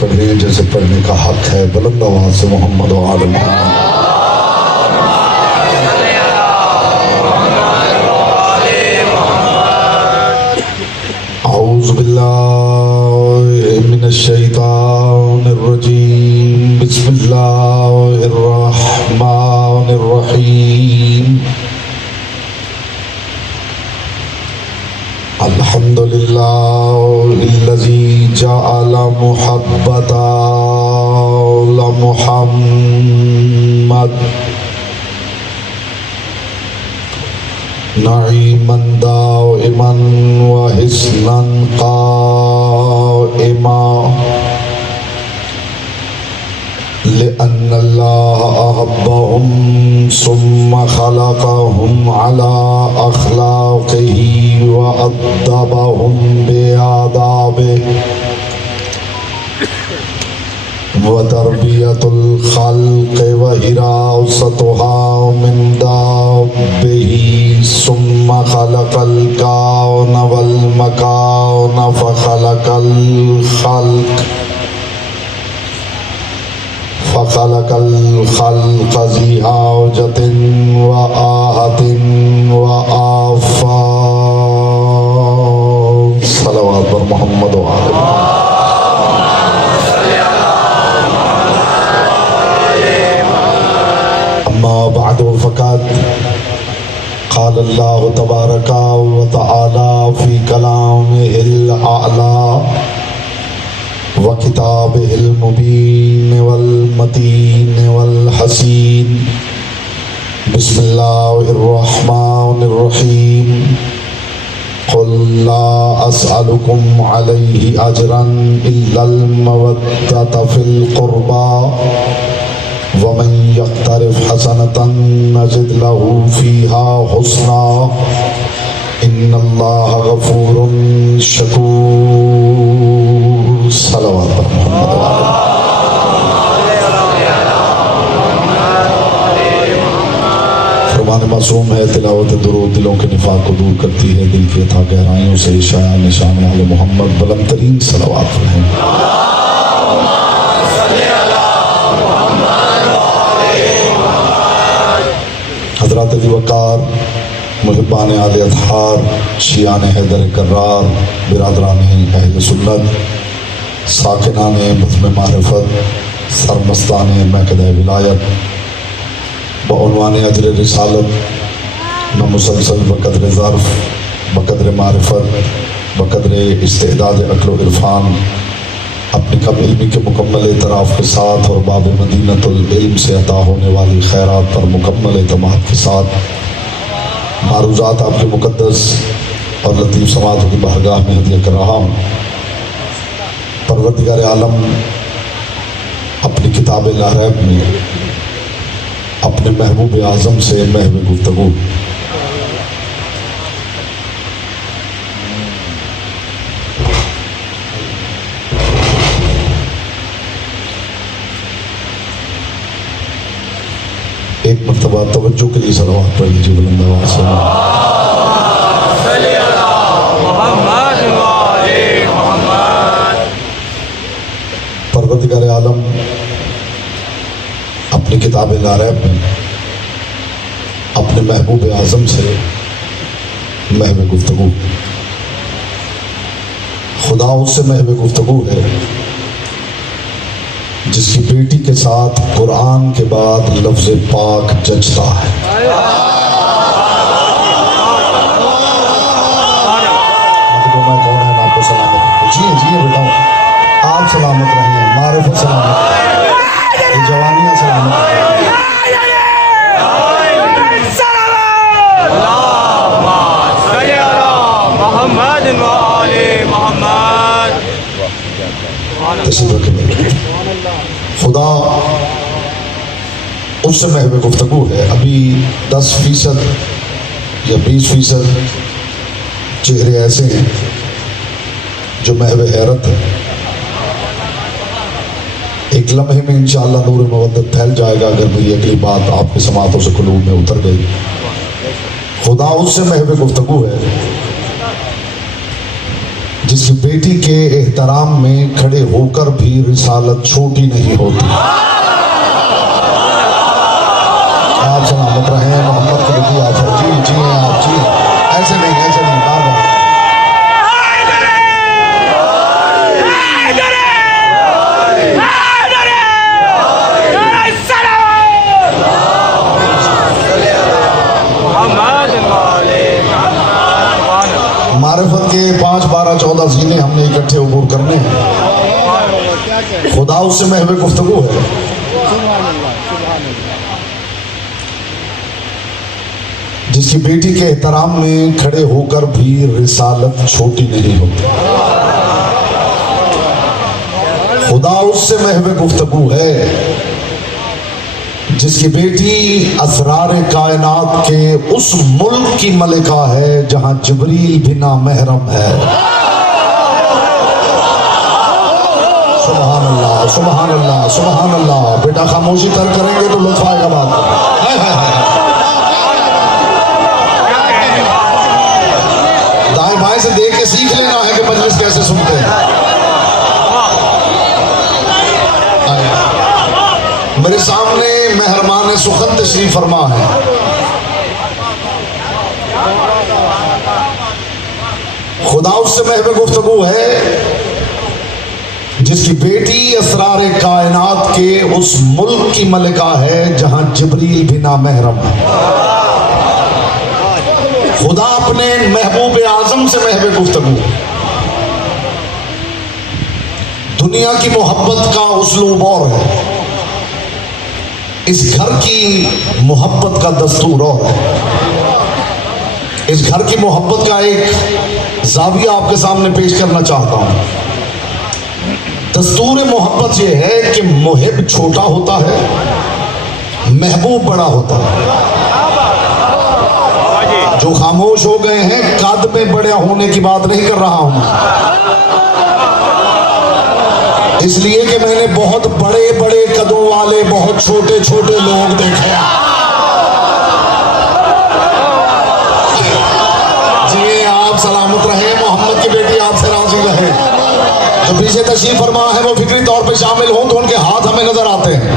पढ़ रहे हैं जैसे पढ़ने का हक है। बुलंद आवाज से मोहम्मद व आले मोहम्मद। औज़ु बिल्लाहि मिनश शैतानिर रजीम। बिस्मिल्लाहिर रहमानिर रहीम। अल्हम्दुलिल्लाहिल्लज़ी जअल मुहब्बता ला मुहम्मद नईमन दाइमन व हिस्नन काइमा लिअन्नल्लाह अहब्बहुम सुम्मा खलक़हुम अला अख़लाक़िही व अद्दबहुम बिआदाबिही व तरबियतुल ख़ल्क़ व हिरासतुहा मिन दाब्बिही सुम्मा खलक़ल कौन वल मकान फ़ख़लक़ल ख़ल्क़ फ़ख़लक़ल ख़ल्क़ ज़ी हाजतिन व आहतिन व आफ़ात। सलवात पर मोहम्मद व आले मोहम्मद। अम्मा बअदु फ़क़द क़ाल अल्लाह तबारक व तआला फ़ी कलामिहिल अअला व किताबिहिल मुबीन वल मतीन वल हसीन। बिस्मिल्लाहिर रहमानिर रहीम। क़ुल ला अस्अलुकुम अलैहि अजरन इल्लल मवद्दत फ़िल क़ुर्बा व मन यक़्तरिफ़ हसनतन नज़िद लहू फ़ीहा हुस्ना इन्नल्लाह गफ़ूरुन शकूर। सलवात पर मोहम्मद व आले मोहम्मद। फरमान मासूम है तिलावत दुरूद दिलों के निफाक को दूर करती है, दिल की अथा गहराइयों से इशारा निशान आले मोहम्मद बुलंद तरीन सलवात पढ़ें। हज़रात वक़ार मुहिब्बान आले अतहार शियान हैदर कर्रार बिरादरान अहले सुन्नत साकिनान बज़्म मारिफत सरमस्तान महकद विलायत बउनवान अजर रिसालत न मुसलसल बक़द्र ज़र्फ़ बक़द्र मारिफत बक़द्र इस्तेदाद अक़्ल व इरफ़ान अपनी कम इल्मी के मुकम्मल एतराफ़ के साथ और बाब मदीनतुल इल्म से अता होने वाली खैरात पर मुकम्मल एतमाद के साथ मारूज़ात आपके मुक़द्दस और लतीफ़ समातों की बारगाह में हदिया कर रहा हूँ। परवरदिगार आलम अपनी किताब ला रैब में अपने महबूब आज़म से महव गुफ्तगू एक मरतबा तवज्जो के लिए सलवात पढ़ लीजिए बुलंद आवाज़ से। परवरदिगार आलम अपनी किताब ला रैब में अपने महबूब आज़म से महव गुफ्तगू खुदा उससे महव गुफ्तगू है जिसकी बेटी के साथ कुरान के बाद लफ्ज़ पाक जचता है। मैं कौन है आपको सलामत जी बताओ आप सलामत रहें, मारिफत सलामत रहें, जवानियाँ सलामत रहें। खुदा उससे महव गुफ्तगू है। अभी 10% या 20% चेहरे ऐसे हैं जो महव हैरत है। एक लम्हे में इंशाअल्लाह नूर मवद्दत फैल जाएगा अगर मेरी अगली बात आपके समातों से कुलूब में उतर गई। खुदा उससे महव गुफ्तगू है जिसकी बेटी के एहतराम में खड़े होकर भी रिसालत छोटी नहीं होती। आप सलामत रहें, मोहम्मद की बेटी आप जी आप जी, ऐसे नहीं बार बार। मारिफत के 5, 12, 14 जीने हमने इकट्ठे उबूर करने हैं। खुदा उससे महवे गुफ्तगू है। जिसकी बेटी के एहतराम में खड़े होकर भी रिसालत छोटी नहीं होती। खुदा उससे महवे गुफ्तगू है जिसकी बेटी असरार कायनात के उस मुल्क की मलिका है जहां जिब्रील भी ना महरम है। सुभान अल्लाह, सुभान अल्लाह, सुभान अल्लाह। बेटा खामोशी तर करेंगे तो लुत्फ आएगा बात। दाएं बाएं से देख के सीख लेना है कि मजलिस कैसे सुनते हैं। मेरे सामने मेहरबान सुखन तशरीफ फरमा है। खुदा उससे महवे गुफ्तगू है जिसकी बेटी असरार कायनात के उस मुल्क की मलिका है जहां जिब्रील भी ना महरम है। खुदा अपने महबूब आजम से महवे गुफ्तगू। दुनिया की मोहब्बत का उसलूब और है, इस घर की मोहब्बत का दस्तूर और है। इस घर की मोहब्बत का एक जाविया आपके सामने पेश करना चाहता हूं। दस्तूर मोहब्बत यह है कि मुहिब छोटा होता है, महबूब बड़ा होता है। जो खामोश हो गए हैं, कद में बड़े होने की बात नहीं कर रहा हूं, इसलिए कि मैंने बहुत बड़े बड़े कदों वाले बहुत छोटे छोटे लोग देखे। जी आप सलामत रहे, मोहम्मद की बेटी आपसे राजी रहे। जो पीछे तशरीफ फरमा है वो फिक्री तौर पे शामिल हों तो उनके हाथ हमें नजर आते हैं।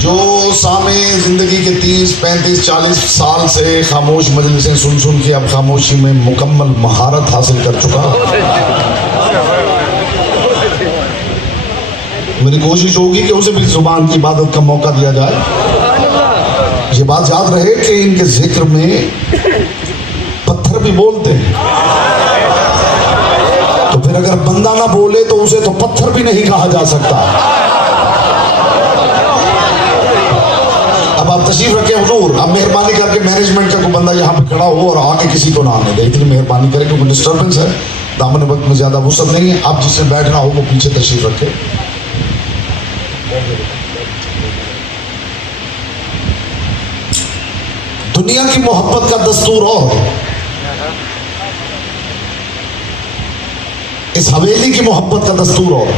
जो सामे जिंदगी के 30, 35, 40 साल से खामोश मजलिसें सुन सुन के अब खामोशी में मुकम्मल महारत हासिल कर चुका, मेरी कोशिश होगी कि उसे भी जुबान की इबादत का मौका दिया जाए। ये बात याद रहे कि इनके जिक्र में पत्थर भी बोलते हैं, तो फिर अगर बंदा ना बोले तो उसे तो पत्थर भी नहीं कहा जा सकता। अब आप तशरीफ रखें हुजूर, अब मेहरबानी करके मैनेजमेंट का कोई बंदा यहाँ पे खड़ा हो और आगे किसी को ना आने दे, इतनी मेहरबानी करें क्योंकि डिस्टर्बेंस है, दामन वक्त में ज्यादा वुसअत नहीं है। आप जिससे बैठना हो वो पीछे तशरीफ रखे। दुनिया की मोहब्बत का दस्तूर और इस हवेली की मोहब्बत का दस्तूर और।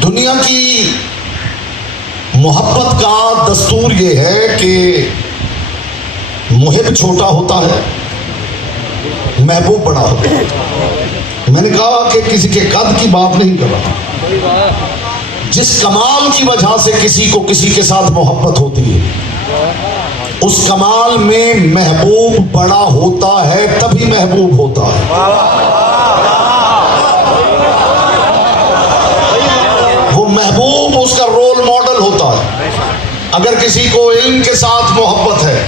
दुनिया की मोहब्बत का दस्तूर ये है कि मुहिब छोटा होता है, महबूब बड़ा होता है। मैंने कहा कि किसी के कद की बात नहीं कर रहा, जिस कमाल की वजह से किसी को किसी के साथ मोहब्बत होती है उस कमाल में महबूब बड़ा होता है, तभी महबूब होता है। वो महबूब उसका रोल मॉडल होता है। अगर किसी को इल्म के साथ मोहब्बत है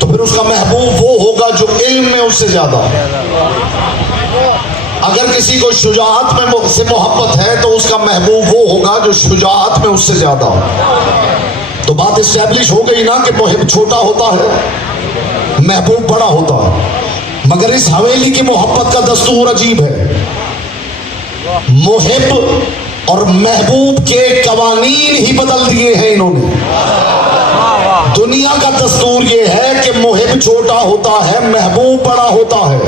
तो फिर उसका महबूब वो होगा जो इल्म में उससे ज्यादा है। अगर किसी को शुजाअत में से मोहब्बत है तो उसका महबूब वो होगा जो शुजाअत में उससे ज्यादा हो। तो बात इस्टेब्लिश हो गई ना कि मुहिब छोटा होता है, महबूब बड़ा होता है। मगर इस हवेली की मोहब्बत का दस्तूर अजीब है। मुहिब और महबूब के कवानीन ही बदल दिए हैं इन्होंने। दुनिया का दस्तूर ये है कि मुहिब छोटा होता है, महबूब बड़ा होता है।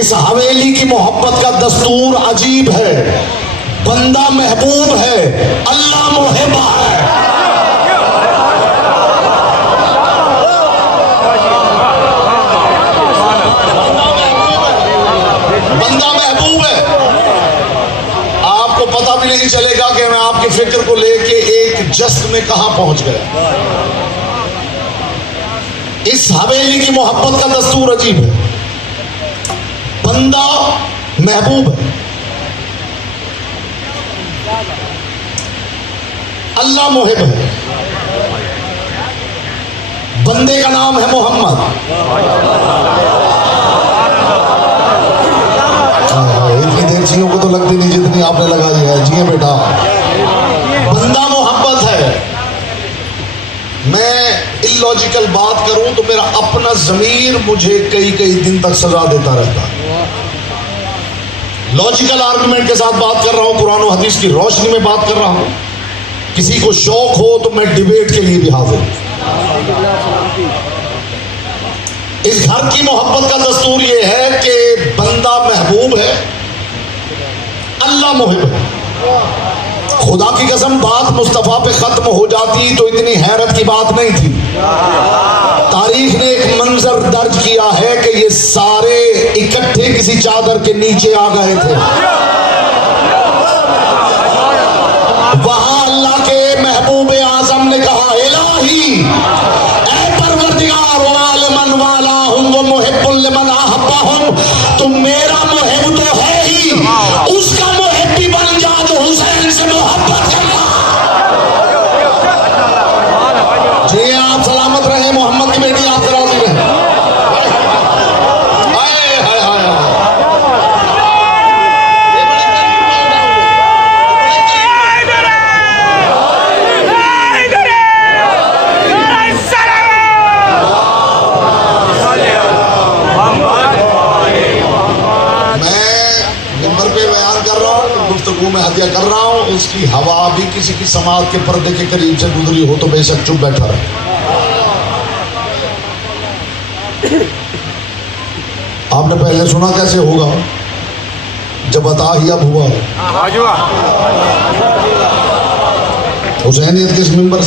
इस हवेली की मोहब्बत का दस्तूर अजीब है। बंदा महबूब है, अल्लाह मुहिब्बा है। बंदा महबूब है। आपको पता भी नहीं चलेगा कि मैं आपकी फिक्र को लेके एक जश्न में कहां पहुंच गया। इस हवेली की मोहब्बत का दस्तूर अजीब है। बंदा महबूब है, अल्लाह मुहिब है। बंदे का नाम है मोहम्मद। इतनी देर जियों को तो लगती नहीं जितनी आपने लगाई है। जिए बेटा, बंदा मोहब्बत है। मैं इलॉजिकल बात करूं तो मेरा अपना ज़मीर मुझे कई कई दिन तक सजा देता रहता है। लॉजिकल आर्गुमेंट के साथ बात कर रहा हूं, कुरान और हदीस की रोशनी में बात कर रहा हूं। किसी को शौक हो तो मैं डिबेट के लिए भी हाजिर हूं। इस घर की मोहब्बत का दस्तूर यह है कि बंदा महबूब है, अल्लाह मुहिब है। खुदा की कसम, बात मुस्तफ़ा पे खत्म हो जाती तो इतनी हैरत की बात नहीं थी। तारीख ने एक मंजर दर्ज किया है कि ये सारे इकट्ठे किसी चादर के नीचे आ गए थे। वहां अल्लाह के महबूब आजम ने कहा, इलाही ऐ परवरदिगार वालमन वाला हूं वो मुहिब्बुल लिमन अहब्बहुम, तुम मेरा मुहिब तो है ही, उसका मुहिब भी बन जा जो हुसैन से मोहब्बत करना। जी आप सलामत रहे, मोहम्मद की बेटी आप राजी रहे। मैं हत्या कर रहा हूं, उसकी हवा भी किसी की समाज के पर्दे के करीब से गुजरी हो तो बेशक चुप बैठा रहे। आपने पहले सुना कैसे होगा, जब अता ही अब हुआ। हुसैनियत किस मिंबर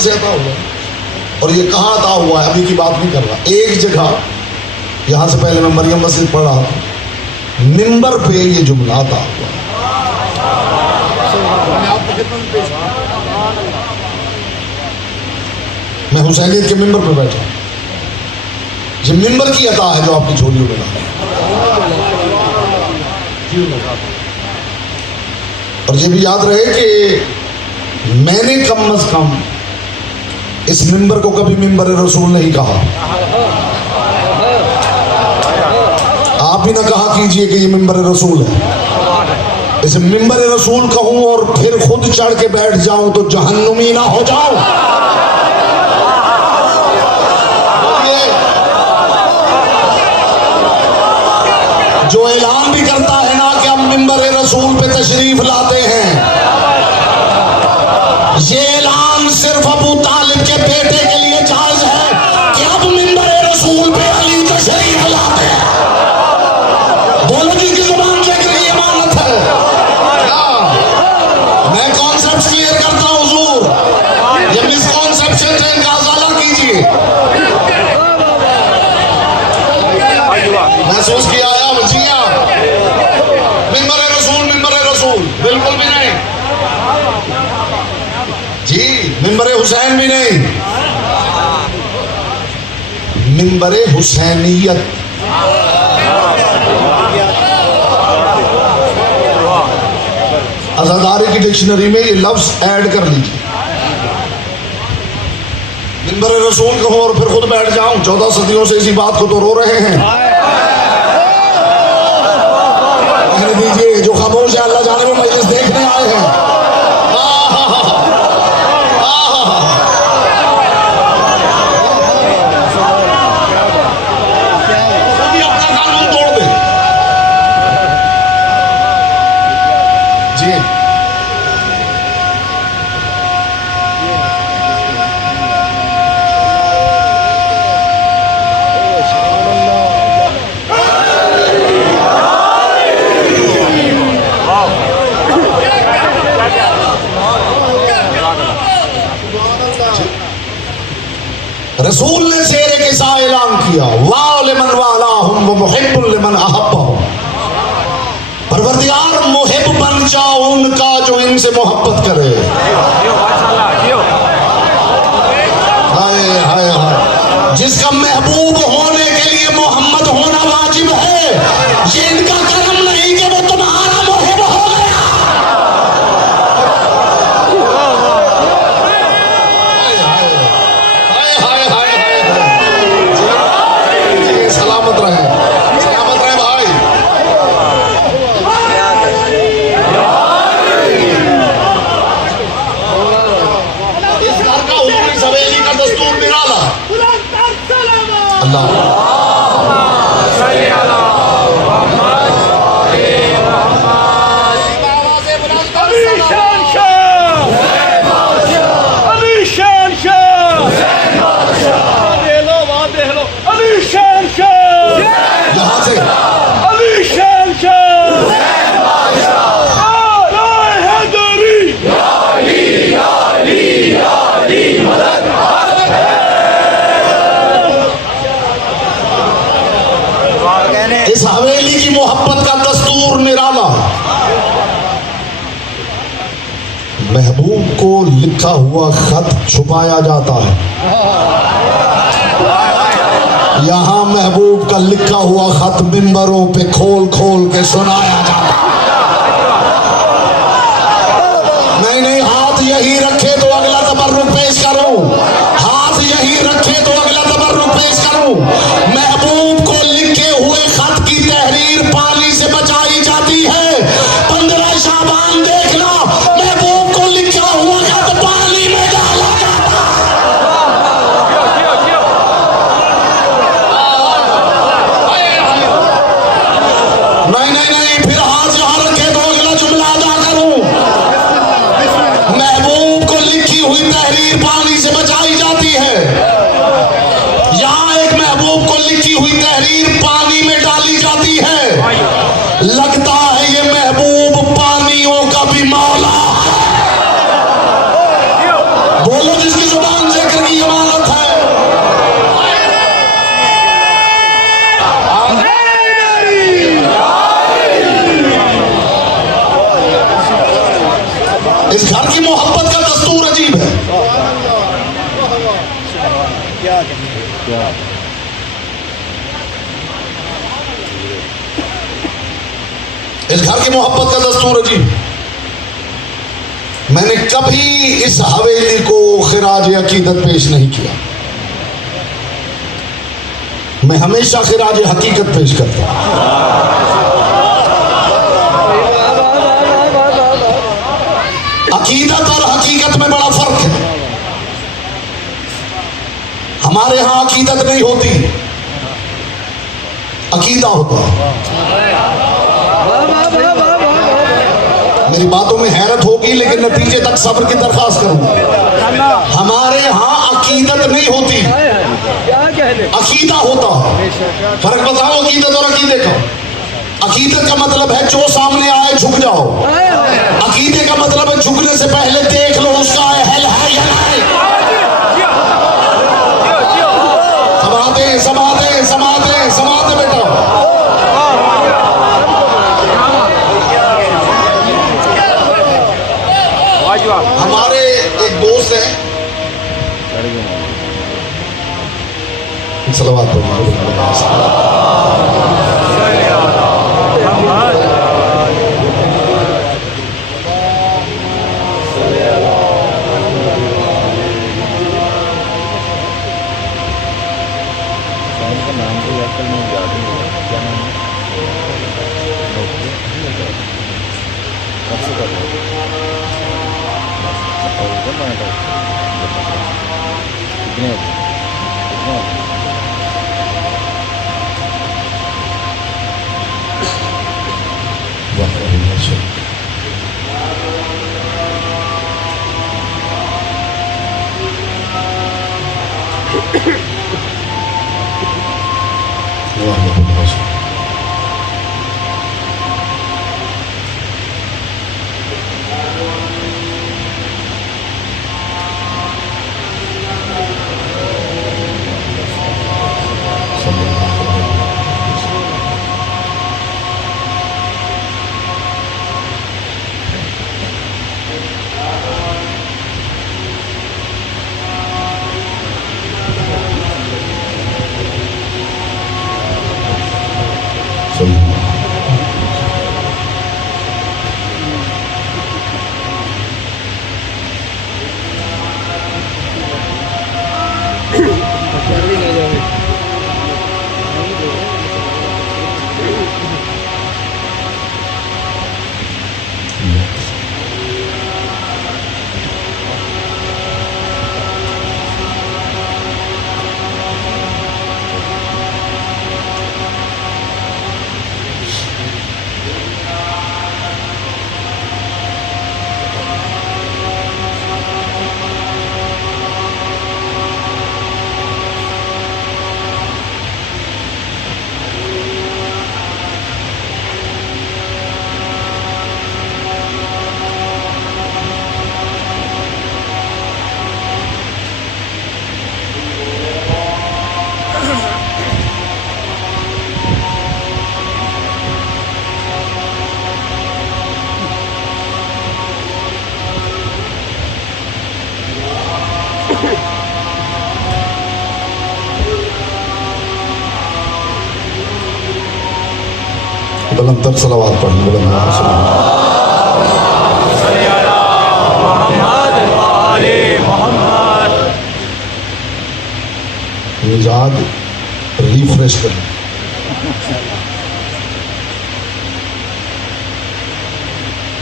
से अता हुआ, और ये कहां अता हुआ है अभी की बात नहीं कर रहा। एक जगह यहां से पहले मैं मरियम मस्जिद पढ़ रहा था, मिंबर पे ये जुमला आता हुआ। मैं हुसैनियत के मिंबर पे बैठा, ये मिंबर की अता है जो आपकी झोली में। और ये भी याद रहे कि मैंने कम अज कम इस मिंबर को कभी मिंबर रसूल नहीं कहा। आप ही ना कहा कीजिए कि ये मिंबर रसूल है। इसे मिंबर रसूल कहूं और फिर खुद चढ़ के बैठ जाऊं तो जहन्नुमी ना हो जाऊं। जो ऐलान भी करता है ना कि हम मिंबर रसूल पे तशरीफ लाते हैं, ये ऐलान सिर्फ अबू तालिब के बेटे के लिए जायज है कि अब मिंबर रसूल पे अली तशरीफ लाते हैं। बोलो जिसकी जुबान जिक्र की अमानत है। मैं कॉन्सेप्ट क्लियर करता हूं हुजूर, ये मिसकॉन्सेप्शन से इनका अजाला कीजिए। महसूस किया या बचिया मिंबर रसूल बिल्कुल भी नहीं जी, मिंबर हुसैन भी नहीं, मिंबर हुसैनियत। अज़ादारी की डिक्शनरी में ये लफ्ज ऐड कर लीजिए। मिंबर रसूल कहूं और फिर खुद बैठ जाऊं। 14 सदियों से इसी बात को तो रो रहे हैं। कहने दीजिए, जो खामोश है अल्लाह जाने में मजलिस देखने आए हैं। रसूल ने शेर कैसा ऐलान किया, वाह लिमन वालाहुम व मुहिब्बुल लिमन अहब्बहुम। परवरदिगार मुहिब बन जाओ उनका जो इनसे मोहब्बत करे। हाय हाय हाय, जिसका महबूब होने के लिए मोहम्मद होना वाजिब है, ये इनका करम नहीं कि वो तुम्हारा मुहिब हो गया। हाय हाय हाय हाय, जी सलामत रहे, सलामत रहे भाई। इस घर का हुक्म इस हवेली का दस्तूर निराला। अल्लाह यहाँ से इस हवेली की मोहब्बत का दस्तूर निराला। महबूब को लिखा हुआ खत छुपाया जाता है, यहाँ महबूब का लिखा हुआ खत मिंबरों पे खोल खोल के सुनाया जाता है। नहीं नहीं, हाथ यही रखे तो अगला तबर्रुक पेश करूं, हाथ यही रखे तो अगला तबर्रुक पेश करूं। महबूब को लिखे हुए खत की तहरीर पानी से बचाई जाती है। 15 शाबान देखना, महबूब को लिखा हुआ खत पानी में डाला जाता है। नहीं नहीं नहीं, फिर हाथ यहाँ रखे तो अगला जुमला अदा करूं। महबूब को लिखी हुई तहरीर पानी से बचाई जाती है। यहाँ एक महबूब को लिखी हुई तहरीर पानी में डाली जाती है। लगता है ये महबूब पानियों का भी मौला है। बोलो जिसकी जुबान जिक्र की इमारत है। इस घर की मोहब्बत का दस्तूर अजीब है। इस घर की मोहब्बत का दस्तूर अजीब। मैंने कभी इस हवेली को खिराज अकीदत पेश नहीं किया, मैं हमेशा खिराज हकीकत पेश करता हूं। अकीदत और हकीकत में बड़ा फर्क है। हमारे यहां अकीदत नहीं होती, अकीदा होता है। मेरी बातों में हैरत होगी लेकिन नतीजे तक सब्र की दरखास्त करूंगा। हमारे यहाँ अकीदत नहीं होती, अकीदा होता। फर्क बताओ अकीदत और अकीदे का। अकीदत का मतलब है जो सामने आए झुक जाओ। अकीदे का मतलब है झुकने से पहले देख लो उसका अहल है या नहीं। समाते समाते समाते समाते बेटा। हमारे एक दोस्त है, सलावत बुलंद सलावत पढ़ें। मिजाज रिफ्रेश करें।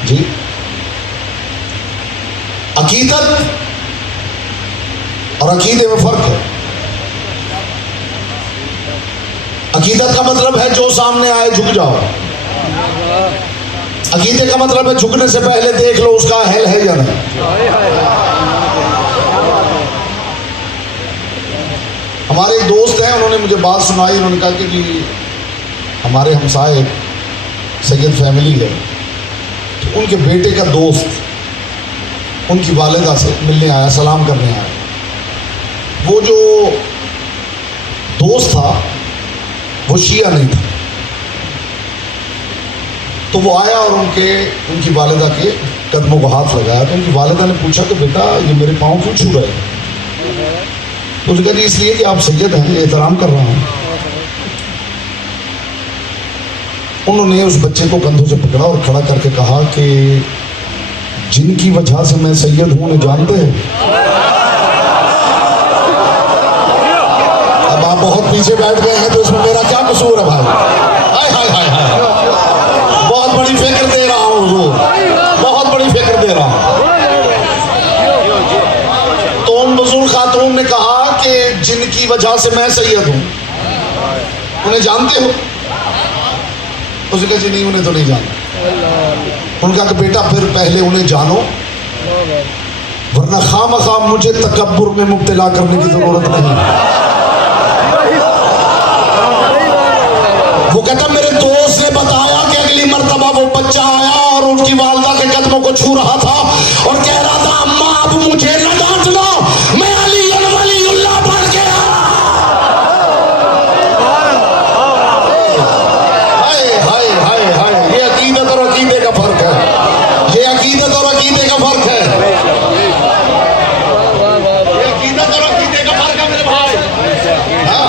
जी, अकीदत और अकीदे में फर्क है। अकीदत का मतलब है जो सामने आए झुक जाओ। अकीदे का मतलब है झुकने से पहले देख लो उसका अहल है या नहीं। हमारे एक दोस्त हैं, उन्होंने मुझे बात सुनाई। उन्होंने कहा कि जी हमारे हमसाए सैयद फैमिली है, तो उनके बेटे का दोस्त उनकी वालिदा से मिलने आया, सलाम करने आया। वो जो दोस्त था वो शिया नहीं था, तो वो आया और उनकी वालिदा के कदमों को हाथ लगाया। तो उनकी वालिदा ने पूछा कि बेटा ये मेरे पाँव क्यों छू रहे हैं? तो उसने कहा इसलिए कि आप सैयद हैं, एहतराम कर रहा हूँ। उन्होंने उस बच्चे को कंधों से पकड़ा और खड़ा करके कहा कि जिनकी वजह से मैं सैयद हूँ उन्हें जानते हैं? अब आप बहुत पीछे बैठ गए हैं तो इसमें मेरा क्या कसूर है भाई? हाय हाय हाय हाय, बहुत बड़ी फिक्र दे रहा हूँ हुजूर, बहुत बड़ी फिक्र दे रहा हूँ। तो उन बुजुर्ग खातून ने कहा कि जिनकी वजह से मैं सैयद हूँ उन्हें जानते हो? उसने कहा जी नहीं, उन्हें तो नहीं जानते। उनका कि बेटा फिर पहले उन्हें जानो, वरना खामखा मुझे तकब्बुर में मुब्तला करने की जरूरत नहीं। वो कहता मेरे दोस्त ने बताया कि अगली मर्तबा वो बच्चा आया और उनकी वालदा के कदमों को छू रहा था और कह रहा था अम्मा अब मुझे न डांटना, मैं अली वलीउल्लाह पढ़ के ये अकीदत और अकीदे का फर्क है। ये अकीदत और अकीदे का फर्क है। ये अकीदत और अकीदे का फर्क है मेरे भाई। हाँ,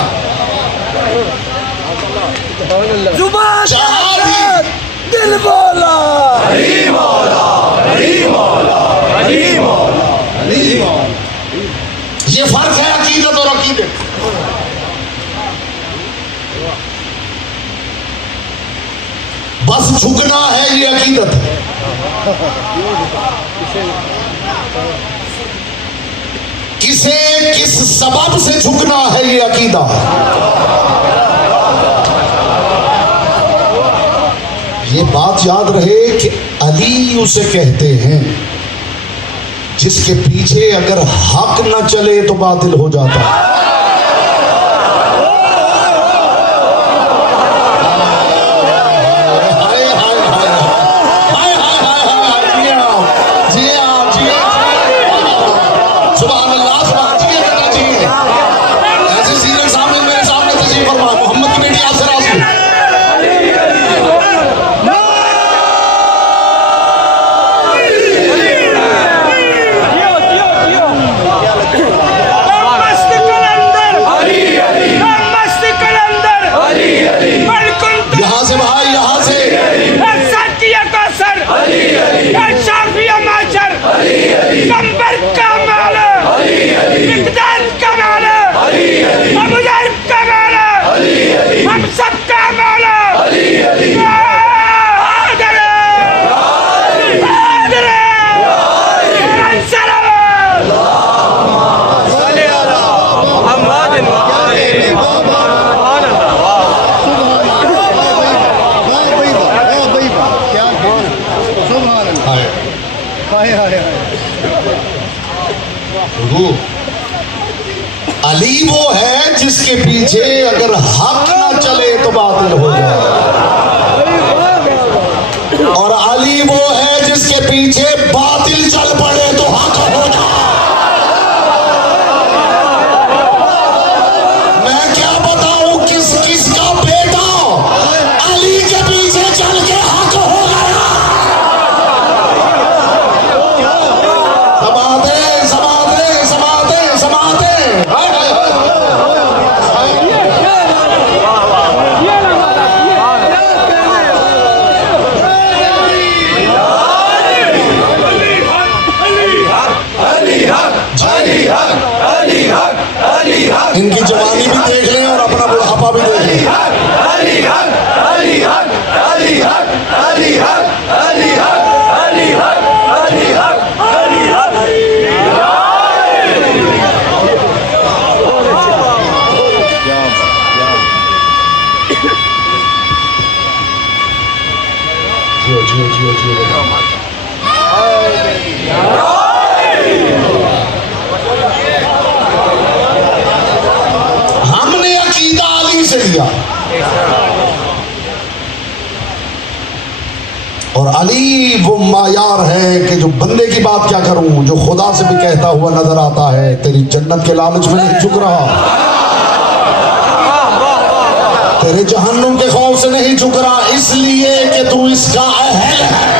जुबान दिल बोला अली मौला, अली मौला, अली मौला, अली मौला। ये फर्क है अकीदत और अकीदे। बस झुकना है ये अकीदत है। किसे किस सबब से झुकना है ये अकीदा है। ये बात याद रहे कि अली उसे कहते हैं जिसके पीछे अगर हक न चले तो बातिल हो जाता है। सुभान अल्लाह, सुभान जी, ऐसे सीनियर सामने मेरे सामने तशरीफ फरमा। हम सबका मौला अली अली हैदर हैदर अली वो है जिसके पीछे अगर हक ना चले तो बातिल हो जाए, और अली वो है जिसके पीछे बातिल चल पड़े तो हक हो जाए। मैं क्या बताऊं किस किस का बेटा अली के पीछे चल के हक हो गया। समाते समाते समाते समाते इनकी जवानी भी देख लें और अपना बुढ़ापा भी देख लें। जियो जियो जियो जियो। हमने अकीदा अली से लिया, और अली वो मायार है कि जो बंदे की बात क्या करूं, जो खुदा से भी कहता हुआ नजर आता है, तेरी जन्नत के लालच में नहीं झुक रहा, तेरे जहन्नुम के खौफ से नहीं झुक रहा, इसलिए कि तू इसका अहल है।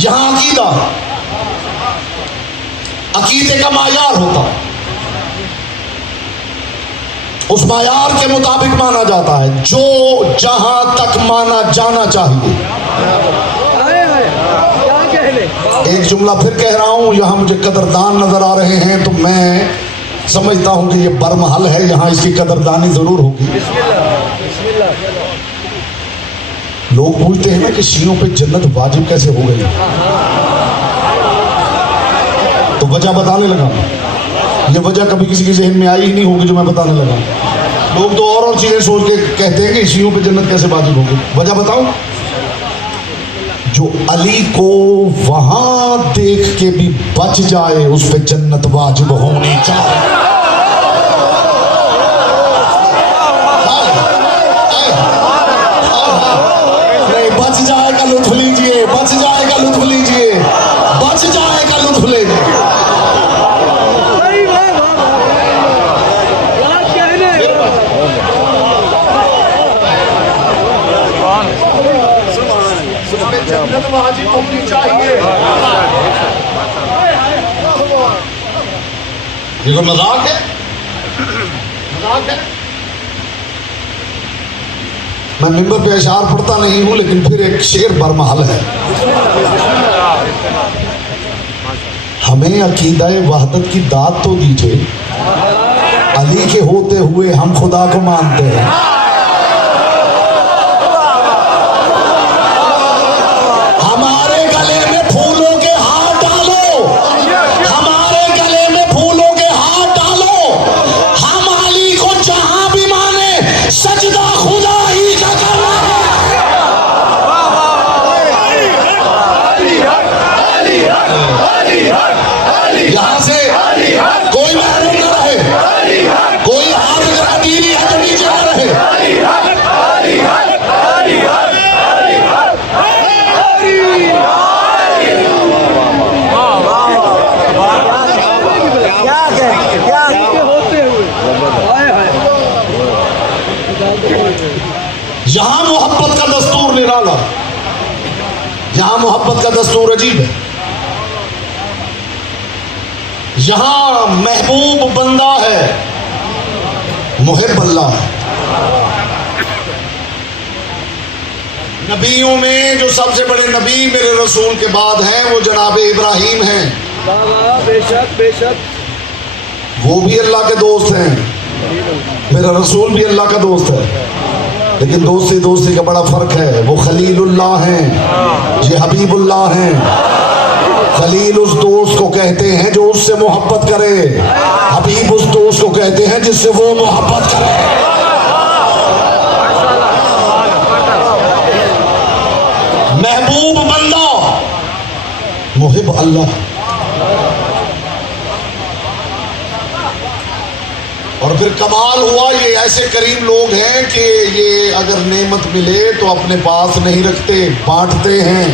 यहां अकीदा अकीदे का मायार होता, उस मायार के मुताबिक माना जाता है जो जहां तक माना जाना चाहिए। एक जुमला फिर कह रहा हूं, यहां मुझे कदरदान नजर आ रहे हैं तो मैं समझता हूं कि ये बरमहल है, यहां इसकी कदरदानी जरूर होगी। लोग पूछते हैं ना कि शियों पे जन्नत वाजिब कैसे हो गई, तो वजह बताने लगा। ये वजह कभी किसी के जहन में आई ही नहीं होगी जो मैं बताने लगा। लोग तो और चीजें सोच के कहते हैं कि शियों पे जन्नत कैसे वाजिब हो गई। वजह बताऊं, जो अली को वहां देख के भी बच जाए उस पे जन्नत वाजिब होनी चाहिए। बच जाएगा लुत्फ लीजिए, बच जाएगा लुत्फ लीजिए, बच जाएगा लुत्फ लीजिए। ये कोई मजाक है? मजाक है? मैं मिंबर पे अशार पढ़ता नहीं हूं, लेकिन फिर एक शेर बरमहल है। हमें अकीदा-ए वहदत की दात तो दीजिए, अली के होते हुए हम खुदा को मानते हैं। हमारे गले में फूलों के हाथ डालो, हमारे गले में फूलों के हाथ डालो, हम अली को जहां भी माने सजदा खुदा ही का करना है। यहां से कोई महरूम न रहे, कोई हाथ अगर दीनी है तो नीचे न रहे। यहां मोहब्बत का दस्तूर निराला, यहां मोहब्बत का दस्तूर अजीब है। यहां महबूब बंदा है, मुहिब अल्लाह। नबियों में जो सबसे बड़े नबी मेरे रसूल के बाद हैं वो जनाब इब्राहीम हैं। बेशक बेशक। वो भी अल्लाह के दोस्त हैं, मेरा रसूल भी अल्लाह का दोस्त है, लेकिन दोस्ती दोस्ती का बड़ा फर्क है। वो खलीलुल्लाह हैं, ये हबीबुल्लाह हैं। खलील उस दोस्त को कहते हैं जो उससे मोहब्बत करे, हबीब उस दोस्त को कहते हैं जिससे वो मोहब्बत करे। महबूब बंदा, मुहिब अल्लाह। और फिर कमाल हुआ, ये ऐसे करीम लोग हैं कि ये अगर नेमत मिले तो अपने पास नहीं रखते, बांटते हैं।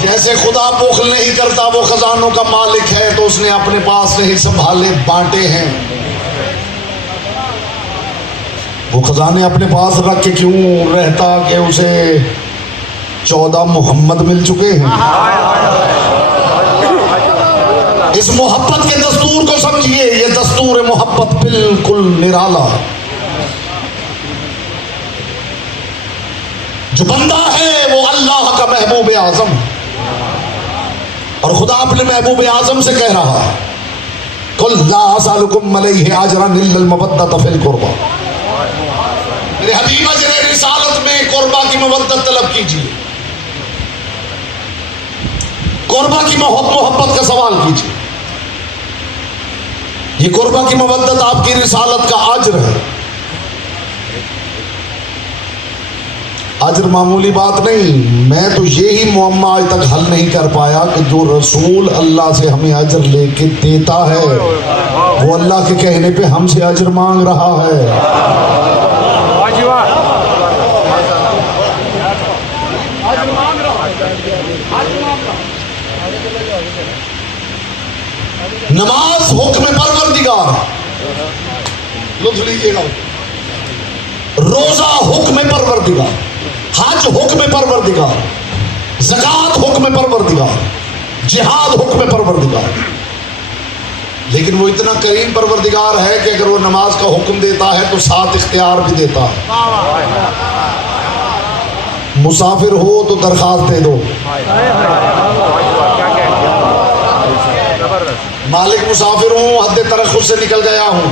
जैसे खुदा बुखल नहीं करता, वो खजानों का मालिक है, तो उसने अपने पास नहीं संभाले, बांटे हैं। वो खजाने अपने पास रख के क्यों रहता कि उसे 14 मोहम्मद मिल चुके हैं। इस मोहब्बत के दस्तूर को समझिए, ये दस्तूर मोहब्बत बिल्कुल निराला। जो बंदा है वो अल्लाह का महबूब आजम, और खुदा अपने महबूब आजम से कह रहा है, कुल ला असअलुकुम अलैहि अजरन इल्लल मवद्दत फिल कुर्बा। मेरे हबीब अजर रिसालत में कुर्बा की मवद्दत तलब कीजिए, कुर्बा की मोहब्बत का सवाल कीजिए। ये कुर्बा की मवद्दत आपकी रिसालत का अज्र है। अज्र मामूली बात नहीं। मैं तो यही मुअम्मा आज तक हल नहीं कर पाया कि जो रसूल अल्लाह से हमें अज्र लेके देता है वो अल्लाह के कहने पे हमसे अज्र मांग रहा है। नमाज हुक्म परवरदिगार, लुत्फ लीजिएगा। रोजा हुक्म परवरदिगार, हज हुक्म परवरदिगार, ज़कात हुक्म परवरदिगार, जिहाद हुक्म परवरदिगार। लेकिन वो इतना करीम परवरदिगार है कि अगर वो नमाज का हुक्म देता है तो साथ इख्तियार भी देता है। मुसाफिर हो तो दरखास्त दे दो, मालिक मुसाफिर हूँ, हद तरक्कुर से निकल गया हूँ।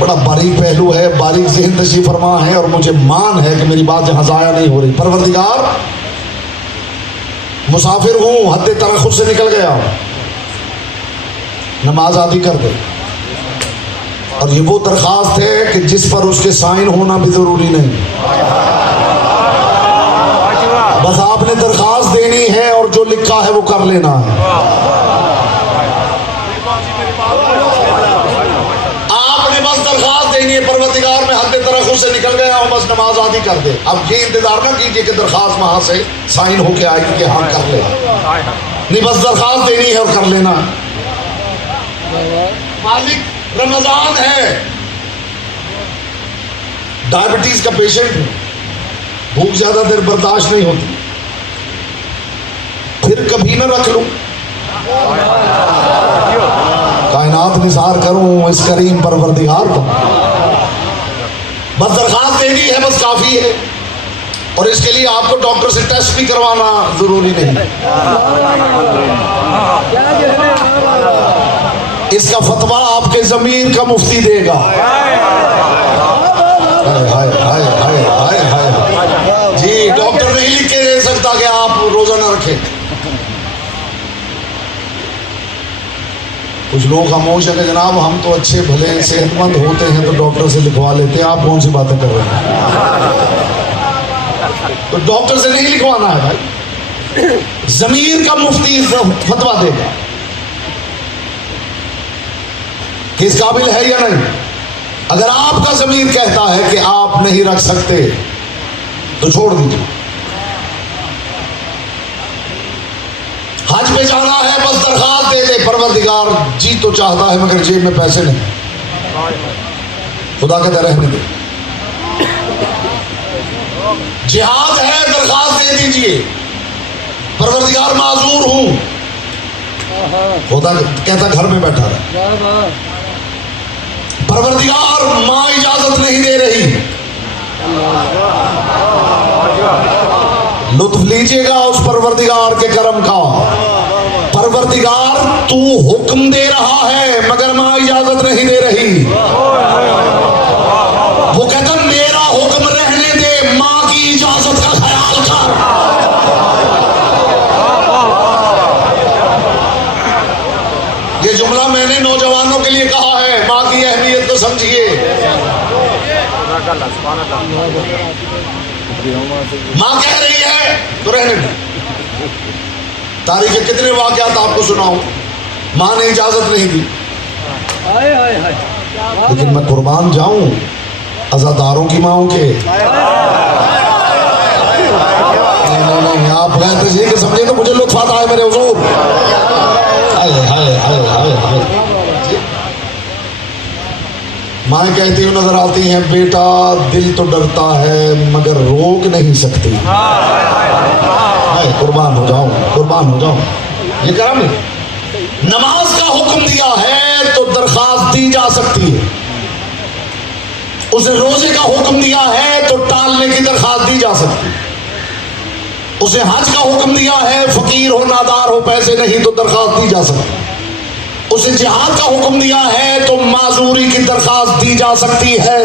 बड़ा बारीक पहलू है, बारीक ज़हन तशरीफ फरमा है, और मुझे मान है कि मेरी बात जहां ज़ाया नहीं हो रही। परवरदिगार, मुसाफिर हूँ, हद तरक्कुर से निकल गया हूँ, नमाज आदि कर दे। और ये वो दरखास्त है कि जिस पर उसके साइन होना भी जरूरी नहीं, बस आपने दरखास्त देनी है और जो लिखा है वो कर लेना है। आपने बस दरखास्त देनी है, परवरदिगार में हद तरक्कुर से निकल गया हूं, बस नमाज आदि कर दे। अब ये इंतजार ना कीजिए कि दरखास्त वहां से साइन होके आएगी कि हाँ कर ले, नहीं, बस दरखास्त देनी है और कर लेना। मालिक, रमजान है, डायबिटीज का पेशेंट हूं, भूख ज्यादा देर बर्दाश्त नहीं होती, फिर कभी ना रख लूं, कायनात निसार करूं इस करीम परवरदिगार को। बस दरखास्त देनी है, बस काफी है। और इसके लिए आपको डॉक्टर से टेस्ट भी करवाना जरूरी नहीं। इसका फतवा आपके जमीर का मुफ्ती देगा। हाय हाय हाय हाय हाय हाय। जी, डॉक्टर नहीं लिख के दे सकता कि आप रोजा ना रखें। कुछ लोग खामोश है कि जनाब हम तो अच्छे भले सेहतमंद होते हैं तो डॉक्टर से लिखवा लेते हैं। आप कौन सी बातें कर रहे हैं? तो डॉक्टर से नहीं लिखवाना है भाई, जमीर का मुफ्ती फतवा देगा कि इस काबिल है या नहीं। अगर आपका जमीर कहता है कि आप नहीं रख सकते तो छोड़ दीजिए। हज पे जाना है, बस दरखास्त दे दे, परवरदिगार जी तो चाहता है मगर जेब में पैसे नहीं, खुदा कहता रहने दे। जिहाद है, दरखास्त दे दीजिए, परवरदिगार माजूर हूं, खुदा कहता घर में बैठा रहे। वाह वाह परवरदिगार माँ इजाजत नहीं दे रही। लुत्फ लीजिएगा उस परवरदिगार के करम का। परवरदिगार तू हुक्म दे रहा है मगर माँ इजाजत नहीं दे रही। वो कहता मेरा हुक्म रहने दे, माँ की इजाजत का ख्याल कर। ये जुमला मैंने नौजवानों के लिए कहा है, माँ की अहमियत को समझिए। माँ कह रही है तो रहने दो। तारीख के कितने वाकयात आपको सुनाऊं, माँ ने इजाजत नहीं दी। हाय हाय हाय लेकिन मैं कुर्बान जाऊं अजादारों की माओं के। नहीं, आप गैर तशरीह के समझे तो मुझे लुत्फ आता है मेरे हुजूर। हाय हाय हाय हाय हाय। माँ कहती हुई नजर आती हैं, बेटा दिल तो डरता है मगर रोक नहीं सकती। हाय कुर्बान हो जाऊं, कुर्बान हो जाऊं। ये करम है। नमाज का हुक्म दिया है तो दरखास्त दी जा सकती है। उसे रोजे का हुक्म दिया है तो टालने की दरखास्त दी जा सकती है। उसे हज का हुक्म दिया है, फकीर हो नादार हो पैसे नहीं तो दरखास्त दी जा सकती है। उसे जिहाद का हुक्म दिया है तो माजूरी की दरखास्त दी जा सकती है।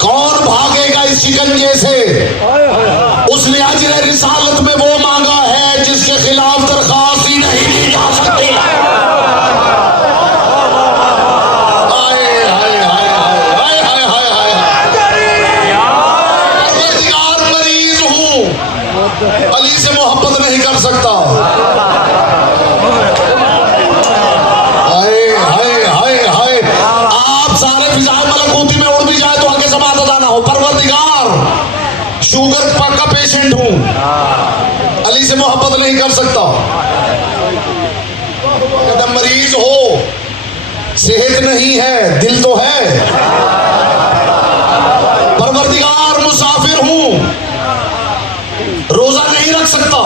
कौन भागेगा इस शिकंजे से? उसने अजर रिसालत में वो मांगा है जिसके खिलाफ दरखास्त ही नहीं दी जा सकती। परवरदिगार मरीज हूं, अली से मोहब्बत नहीं कर सकता। शुगर का पेशेंट हूं, अली से मोहब्बत नहीं कर सकता। कदम मरीज हो, सेहत नहीं है, दिल तो है। परवरदिगार मुसाफिर हूं, रोजा नहीं रख सकता।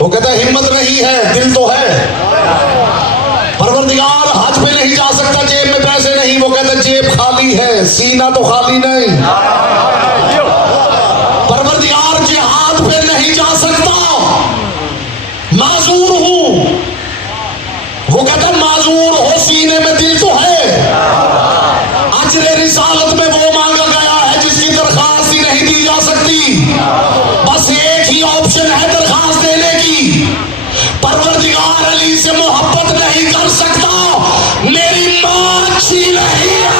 वो कहता है हिम्मत नहीं है, दिल तो है। परवरदिगार हज पे नहीं जा सकता, जेब में पैसे नहीं। वो कहता जेब खाली है, सीना तो खाली नहीं। परवरदिगार जिहाद पे नहीं जा सकता, माजूर हूं। वो कहता माजूर हो, सीने में दिल तो है। अजरे रिसालत में वो मांगा गया है जिसकी दरखास्त ही नहीं दी जा सकती। बस एक ही ऑप्शन है दरखास्त देने की। परवरदिगार अली से मोहब्बत नहीं कर सकता, मेरी मां अच्छी नहीं है।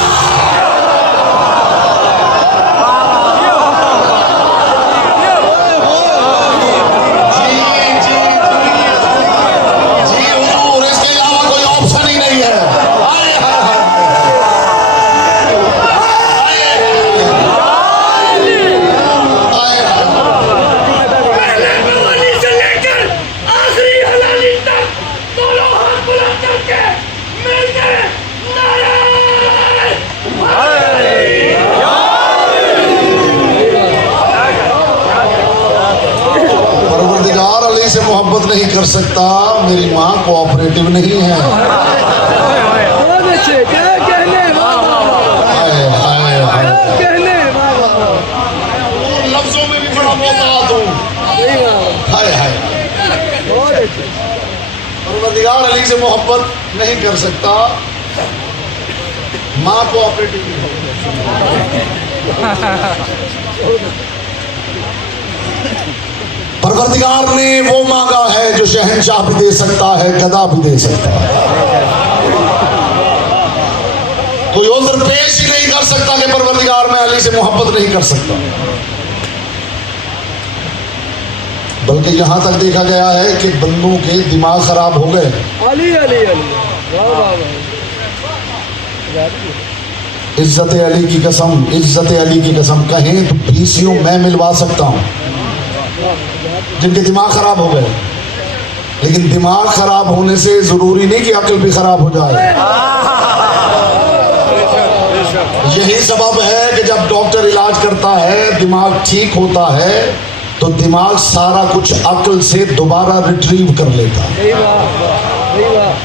जी हुजूर, इसके अलावा कोई ऑप्शन ही नहीं है। पहले मवाली से लेकर आखिरी हलाली तक दोनों हाथ बुलंद करके मिलके नारे परवरदिगार अली से मोहब्बत नहीं कर सकता, मेरी माँ कोऑपरेटिव नहीं है। बहुत अच्छे क्या कहने वाह वाह हाय हाय हाय। क्या कहने वाह वाह लफ्जों में भी बड़ा मोहताज हूँ। सही वाह हाय हाय। बहुत अच्छे परवरदिगार अली से मोहब्बत नहीं कर सकता, माँ कोऑपरेटिव नहीं है। परवरदिगार ने वो मांगा है जो शहंशाह भी दे सकता है, गदा भी दे सकता है। कोई उज़्र पेश ही नहीं कर सकता कि परवरदिगार मैं अली से मोहब्बत नहीं कर सकता। बल्कि यहां तक देखा गया है कि बंदों के दिमाग खराब हो गए। अली अली अली वाह वाह वाह इज्जत अली की कसम, इज्जत अली की कसम कहें तो बीसियों मैं मिलवा सकता हूं जिनके दिमाग खराब हो गए। लेकिन दिमाग खराब होने से जरूरी नहीं कि अक्ल भी खराब हो जाए। यही सबब है कि जब डॉक्टर इलाज करता है, दिमाग ठीक होता है तो दिमाग सारा कुछ अक्ल से दोबारा रिट्रीव कर लेता है। सही बात, सही बात।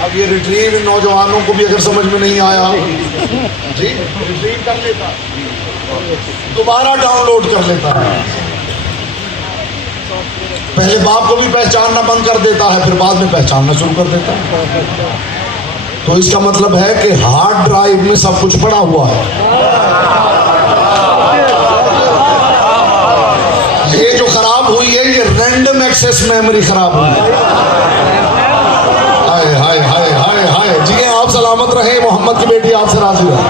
अब ये रिट्रीव नौजवानों को भी अगर समझ में नहीं आया जी, रिट्रीव कर लेता, दोबारा डाउनलोड कर लेता है। पहले बाप को भी पहचानना बंद कर देता है, फिर बाद में पहचानना शुरू कर देता है। तो इसका मतलब है कि हार्ड ड्राइव में सब कुछ पड़ा हुआ है। ये जो खराब हुई है, ये रैंडम एक्सेस मेमोरी खराब हुई है। हाय हाय हाय हाय हाय जी, आप सलामत रहे, मोहम्मद की बेटी आपसे राजी रहे।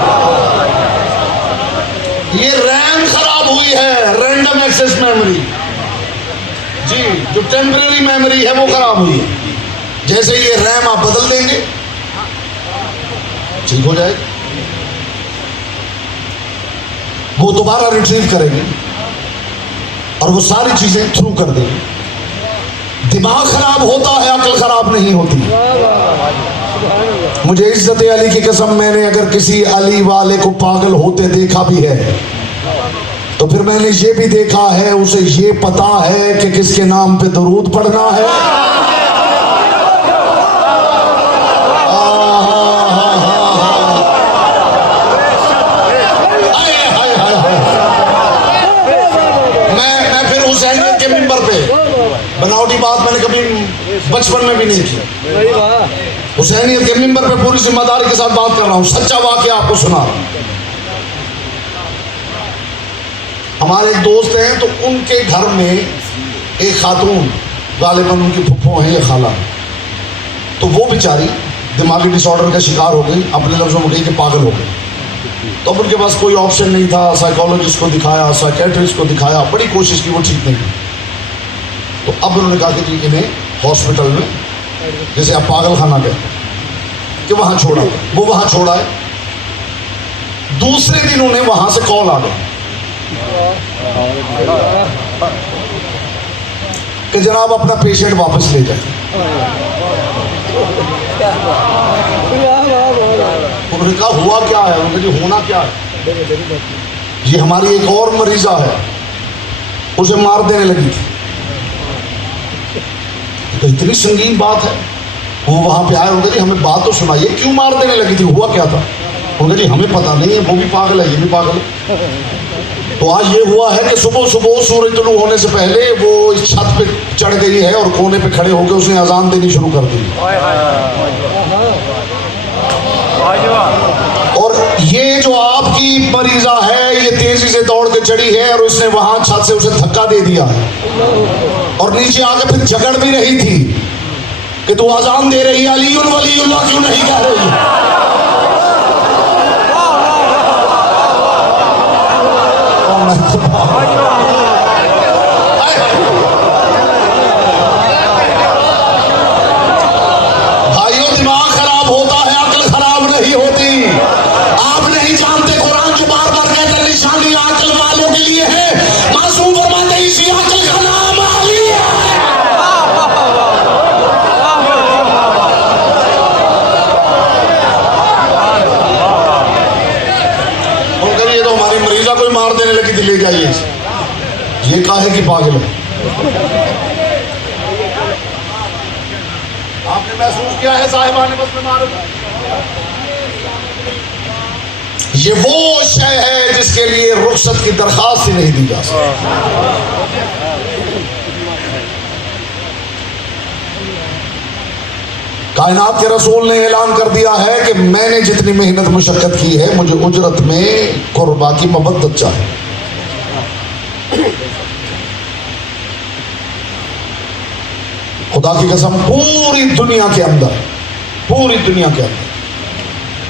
ये रैम खराब हुई है, रैंडम एक्सेस मेमोरी जी, जो टेम्परेरी मेमोरी है वो खराब हुई है। जैसे ये रैम आप बदल देंगे ठीक हो जाएगा, वो दोबारा रिट्रीव करेंगे और वो सारी चीजें थ्रू कर देंगे। दिमाग खराब होता है, अक्ल खराब नहीं होती। मुझे इज्जत अली की कसम, मैंने अगर किसी अली वाले को पागल होते देखा भी है तो फिर मैंने ये भी देखा है उसे ये पता है कि किसके नाम पे दरूद पढ़ना है। मैं फिर हुसैनियत के मिंबर पे, बनावटी बात मैंने कभी बचपन में भी नहीं की, हुसैनियत के मिंबर पे पूरी जिम्मेदारी के साथ बात कर रहा हूं, सच्चा वाकया आपको सुना। हमारे एक दोस्त हैं, तो उनके घर में एक खातून, गालिबन उनकी फुफ्फो है या खाला, तो वो बेचारी दिमागी डिसऑर्डर का शिकार हो गई, अपने लफ्जों में कही कि पागल हो गई। तो अब उनके पास कोई ऑप्शन नहीं था, साइकोलॉजिस्ट को दिखाया, साइकेट्रिस्ट को दिखाया, बड़ी कोशिश की, वो ठीक नहीं हुई। तो अब उन्होंने कहा कि जी इन्हें हॉस्पिटल में, जैसे आप पागल खाना कहते हैं, कि वहाँ छोड़ा। वो वहाँ छोड़ा है, दूसरे दिन उन्हें वहाँ से कॉल आ गई कि जनाब अपना पेशेंट वापस ले जाए। उन्होंने कहा हुआ क्या है? उन्होंने जी होना क्या है, ये हमारी एक और मरीजा है, उसे मार देने लगी थी। तो इतनी संगीन बात है, वो वहां पे आए, उन्होंने जी हमें बात तो सुनाइए, क्यों मार देने लगी थी, हुआ क्या था? उन्होंने जी हमें पता नहीं है, वो भी पागल है, ये भी पागल है। तो आज ये हुआ है कि सुबह सुबह सूरज तुलू होने से पहले वो इस छत पे चढ़ गई है और कोने पे खड़े होकर उसने अजान देनी शुरू कर दी। और ये जो आपकी मरीजा है, ये तेजी से दौड़ के चढ़ी है और उसने वहां छत से उसे धक्का दे दिया है और नीचे आके फिर झगड़ भी रही थी कि तू अजान दे रही है, अलीउल वलीउल्लाह क्यों नहीं कह रही? भाइयों, दिमाग खराब होता है, अक्ल खराब नहीं होती। आप नहीं जानते, कुरान जो बार बार कहता है निशानी अक्ल वालों के लिए है, मासूम फरमाते हैं इसी अक्ल का नाम अली है। और करिए तो हमारी मरीजा कोई मार देने लगी थी, ले जाइए, ये काहे की पागल है। आपने महसूस किया है साहिबान बस में मारो, ये वो शय है जिसके लिए रुखसत की दरखास्त ही नहीं दी जा सकती। कायनात के रसूल ने ऐलान कर दिया है कि मैंने जितनी मेहनत मुशक्कत की है, मुझे उजरत में कुर्बा की मबद्दत चाहिए। खुदा की कसम, पूरी दुनिया के अंदर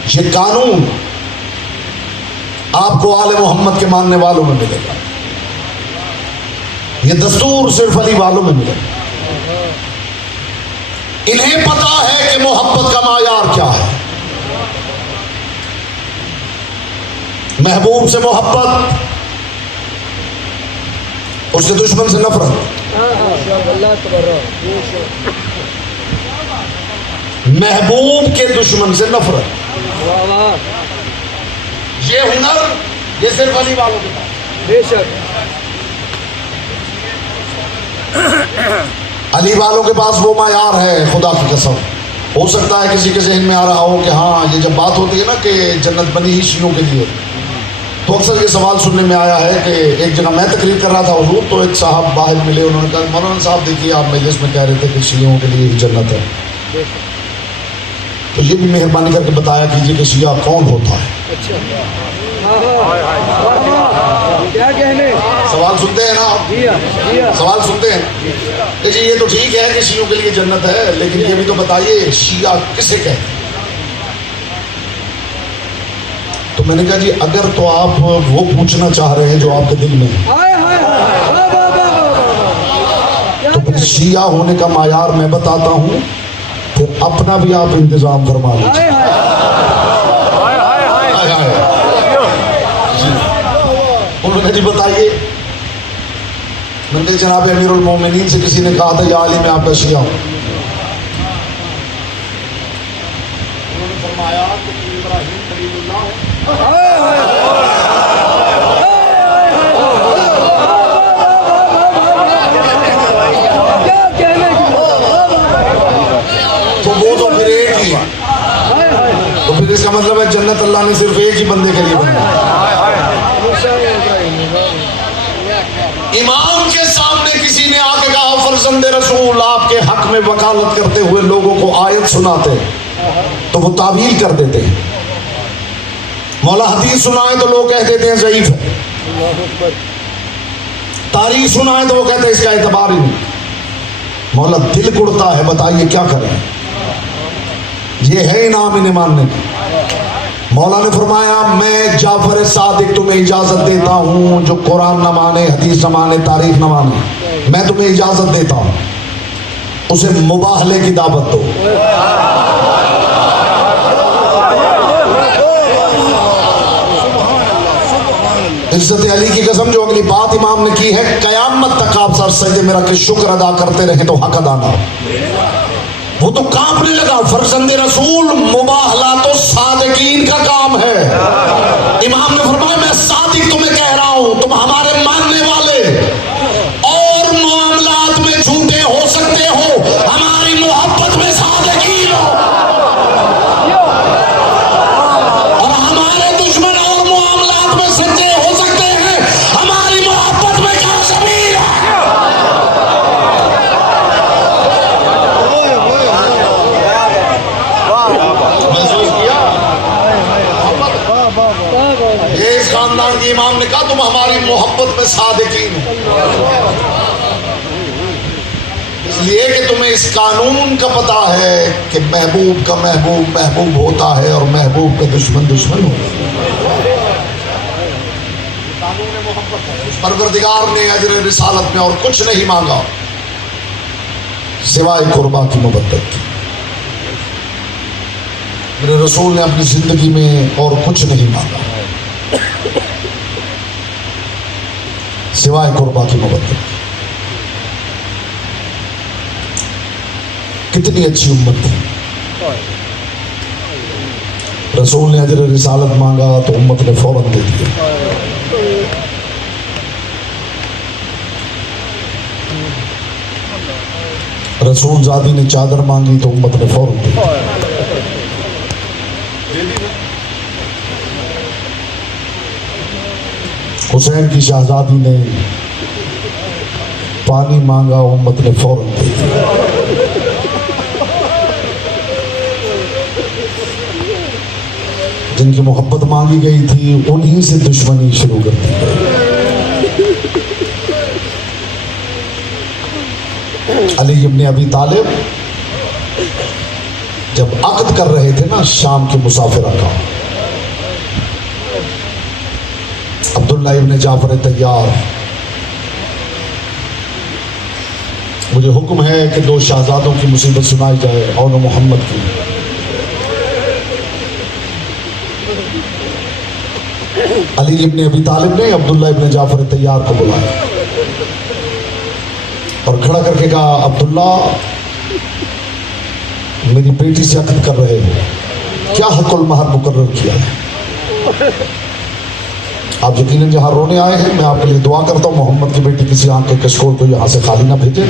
ये कानून आपको आले मोहम्मद के मानने वालों में मिलेगा, ये दस्तूर सिर्फ अली वालों में मिलेगा। इन्हें पता है कि मोहब्बत का मायार क्या है। महबूब से मोहब्बत, उसके दुश्मन से नफरत। महबूब के दुश्मन से नफरत, ये हुनर ये सिर्फ अली वालों के पास। बेशक अली वालों के पास वो मायार है, खुदा की कसम। हो सकता है किसी के जहन में आ रहा हो कि हाँ, ये जब बात होती है ना कि जन्नत बनी ही शियों के लिए, तो अक्सर ये सवाल सुनने में आया है कि एक जगह मैं तकरीर कर रहा था हुजूर, तो एक साहब बाहर मिले, उन्होंने कहा मौलाना साहब देखिए आप मजलिस में कह रहे थे कि शियों के लिए ही जन्नत है, तो ये भी मेहरबानी करके बताया कीजिए कि शिया कौन होता है। क्या कहने, सवाल सुनते हैं ना आप? सवाल सुनते हैं कि जी ये तो ठीक है कि शियों के लिए जन्नत है, लेकिन ये भी तो बताइए शिया किसे कहते हैं। तो मैंने कहा जी अगर तो आप वो पूछना चाह रहे हैं जो आपके दिल में है, तो फिर शिया होने का मायार मैं बताता हूँ, फिर अपना भी आप इंतजाम फरमा लीजिए। उन्होंने जी बताइए। मैंने जनाब अमीरुल मोमिनीन से किसी ने कहा था या अली मैं आपका शिया हूँ, उन्होंने फरमाया कि इब्राहीम खलीलुल्लाह है। तो वो तो फिर एक ही, तो फिर इसका मतलब है जन्नत अल्लाह ने सिर्फ एक ही बंदे के लिए बनाई। इमाम के सामने किसी ने आके कहा फर्जंदे रसूल आपके हक में वकालत करते हुए लोगों को आयत सुनाते, तो वो तावील कर देते हैं। मौला हदीस सुनाए तो लोग कह देते हैं ज़ईफ है, तारीख सुनाए तो वो कहते हैं इसका एतबार ही नहीं। मौला दिल कुड़ता है, बताइए क्या करें, ये है इनाम इन्हें मानने का। मौला ने फरमाया मैं जाफर सादिक तुम्हें इजाजत देता हूं, जो कुरान न माने, हदीस न माने, तारीख न माने, मैं तुम्हें इजाजत देता हूं, उसे मुबाहले की दावत दो। इज्जत अली की कसम, जो अगली बात इमाम ने की है, कयामत तक आप सर सजदे में रख के शुक्र अदा करते रहे तो हक अदा ना हो। वो तो कांपने लगा, फर्जंदे रसूल मुबाहला तो सादिकीन का काम है। इमाम ने फरमाया मैं सादिक तुम्हें कह रहा हूं, तुम हमारे मानने वाले और मामलात में झूठे हो सकते हो, हमारी मोहब्बत में सादिकीन हो, और हमारे दुश्मन और मामलात में सच्चे हो सकते हैं, हमारी मोहब्बत में क्या जमीन है। ये इस खानदान के इमाम ने कहा तुम हमारी मोहब्बत में सादिकीन हो, इसलिए कि तुम्हें इस कानून का पता है कि महबूब का महबूब महबूब होता है और महबूब का दुश्मन दुश्मन होता है। कानून मोहब्बत है। उस परवरदिगार ने अजर रिसालत में और कुछ नहीं मांगा सिवाय कुर्बा की मोहब्बत की। मेरे रसूल ने अपनी जिंदगी में और कुछ नहीं मांगा सिवाय कुर्बा की मोहब्बत। कितनी अच्छी उम्मत थी। रसूल ने अजर रिसालत मांगा तो उम्मत ने फौरन दे दिया। रसूल ज़ादी ने चादर मांगी तो उम्मत ने फौरन दे दिया। हुसैन की शहजादी ने पानी मांगा, उम्मत ने फौरन दे दिया। जिनकी मोहब्बत मांगी गई थी उन्हीं से दुश्मनी शुरू कर दी गई। अली इब्ने अबी तालिब जब अक़द कर रहे थे ना शाम के मुसाफिरा का, अब्दुल्ला इब्ने जाफर तैयार, मुझे हुक्म है कि 2 शहजादों की मुसीबत सुनाई जाए और मोहम्मद की। अली इब्ने अबी तालिब ने अब्दुल्ला इब्ने जाफर तैयार को बुलाया और खड़ा करके कहा अब्दुल्ला मेरी बेटी से अक़द कर रहे हो, क्या हक़ुल महर मुकर्रर किया है? आप यकीनन जहाँ रोने आए हैं, मैं आपके लिए दुआ करता हूँ मोहम्मद की बेटी किसी आंख के कशकोल को यहाँ से खाली ना भेजे।